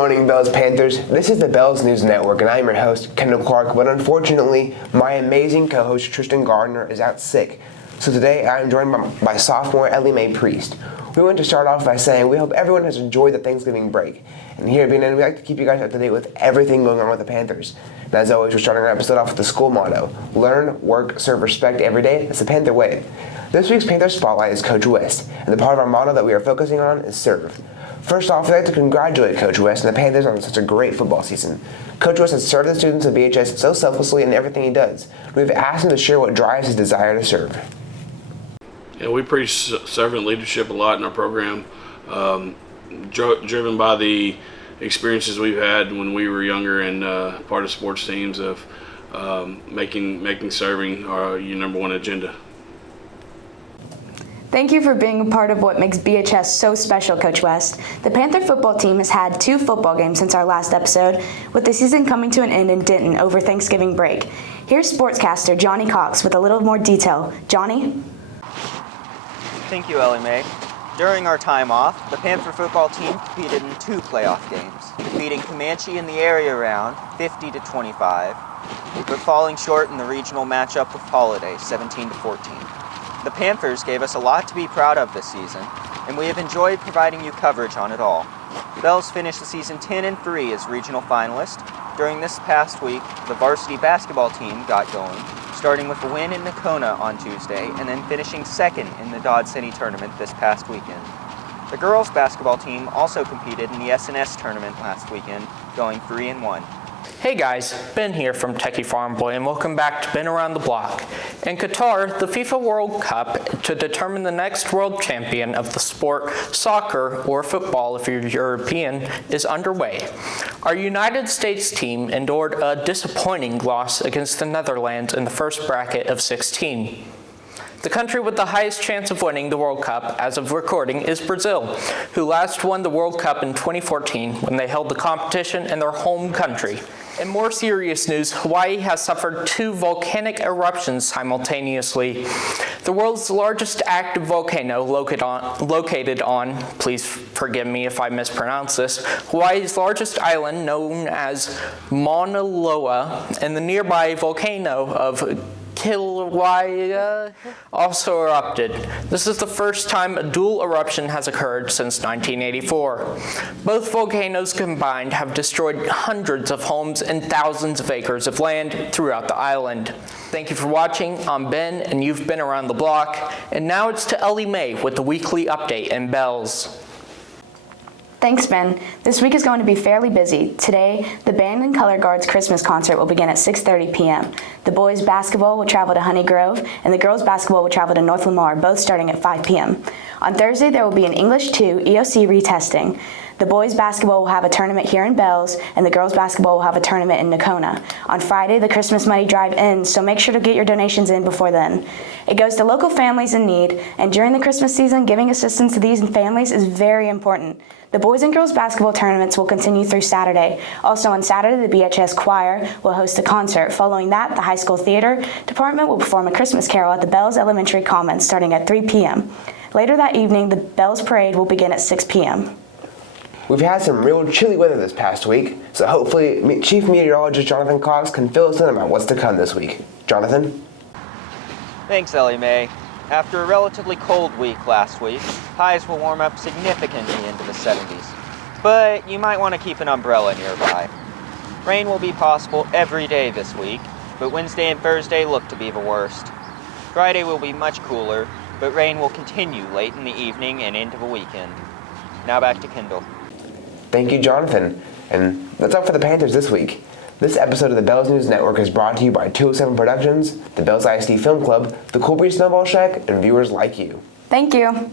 morning, Bells Panthers. This is the Bells News Network, and I'm your host, Kendall Clark, but unfortunately, my amazing co-host, Tristan Gardner, is out sick. So today, I'm joined by sophomore Ellie Mae Priest. We want to start off by saying we hope everyone has enjoyed the Thanksgiving break. And here at BNN, we like to keep you guys up to date with everything going on with the Panthers. And as always, we're starting our episode off with the school motto: learn, work, serve, respect every day. That's the Panther way. This week's Panther Spotlight is Coach West, and the part of our motto that we are focusing on is serve. First off, I'd like to congratulate Coach West and the Panthers on such a great football season. Coach West has served the students of BHS so selflessly in everything he does. We've asked him to share what drives his desire to serve. Yeah, we preach servant leadership a lot in our program, driven by the experiences we've had when we were younger and part of sports teams of making serving your number one agenda. Thank you for being a part of what makes BHS so special, Coach West. The Panther football team has had 2 football games since our last episode, with the season coming to an end in Denton over Thanksgiving break. Here's sportscaster Johnny Cox with a little more detail. Johnny? Thank you, Ellie Mae. During our time off, the Panther football team competed in 2 playoff games, defeating Comanche in the area round 50-25, but falling short in the regional matchup with Holiday 17-14. The Panthers gave us a lot to be proud of this season, and we have enjoyed providing you coverage on it all. The Bells finished the season 10-3 as regional finalists. During this past week, the varsity basketball team got going, starting with a win in Nocona on Tuesday and then finishing second in the Dodge City tournament this past weekend. The girls basketball team also competed in the SNS tournament last weekend, going 3-1. Hey guys, Ben here from Techie Farm Boy, and welcome back to Ben Around the Block. In Qatar, the FIFA World Cup to determine the next world champion of the sport, soccer or football if you're European, is underway. Our United States team endured a disappointing loss against the Netherlands in the first bracket of 16. The country with the highest chance of winning the World Cup as of recording is Brazil, who last won the World Cup in 2014 when they held the competition in their home country. In more serious news, Hawaii has suffered 2 volcanic eruptions simultaneously. The world's largest active volcano located on, please forgive me if I mispronounce this, Hawaii's largest island known as Mauna Loa, and the nearby volcano of Kilauea also erupted. This is the first time a dual eruption has occurred since 1984. Both volcanoes combined have destroyed hundreds of homes and thousands of acres of land throughout the island. Thank you for watching. I'm Ben, and you've been around the block. And now it's to Ellie Mae with the weekly update in Bells. Thanks, Ben. This week is going to be fairly busy. Today, the Band and Color Guards Christmas concert will begin at 6:30 p.m. The boys' basketball will travel to Honey Grove, and the girls' basketball will travel to North Lamar, both starting at 5 p.m. On Thursday, there will be an English 2 EOC retesting. The boys' basketball will have a tournament here in Bells, and the girls' basketball will have a tournament in Nocona. On Friday, the Christmas Money Drive ends, so make sure to get your donations in before then. It goes to local families in need, and during the Christmas season, giving assistance to these families is very important. The boys and girls basketball tournaments will continue through Saturday. Also on Saturday, the BHS choir will host a concert. Following that, the high school theater department will perform a Christmas carol at the Bells Elementary Commons starting at 3 p.m. Later that evening, the Bells Parade will begin at 6 p.m. We've had some real chilly weather this past week, so hopefully Chief Meteorologist Jonathan Cox can fill us in about what's to come this week. Jonathan? Thanks, Ellie Mae. After a relatively cold week last week, highs will warm up significantly into the 70s. But you might want to keep an umbrella nearby. Rain will be possible every day this week, but Wednesday and Thursday look to be the worst. Friday will be much cooler, but rain will continue late in the evening and into the weekend. Now back to Kendall. Thank you, Jonathan. And that's all for the Panthers this week. This episode of the Bells News Network is brought to you by 207 Productions, the Bells ISD Film Club, the Cool Breeze Snowball Shack, and viewers like you. Thank you.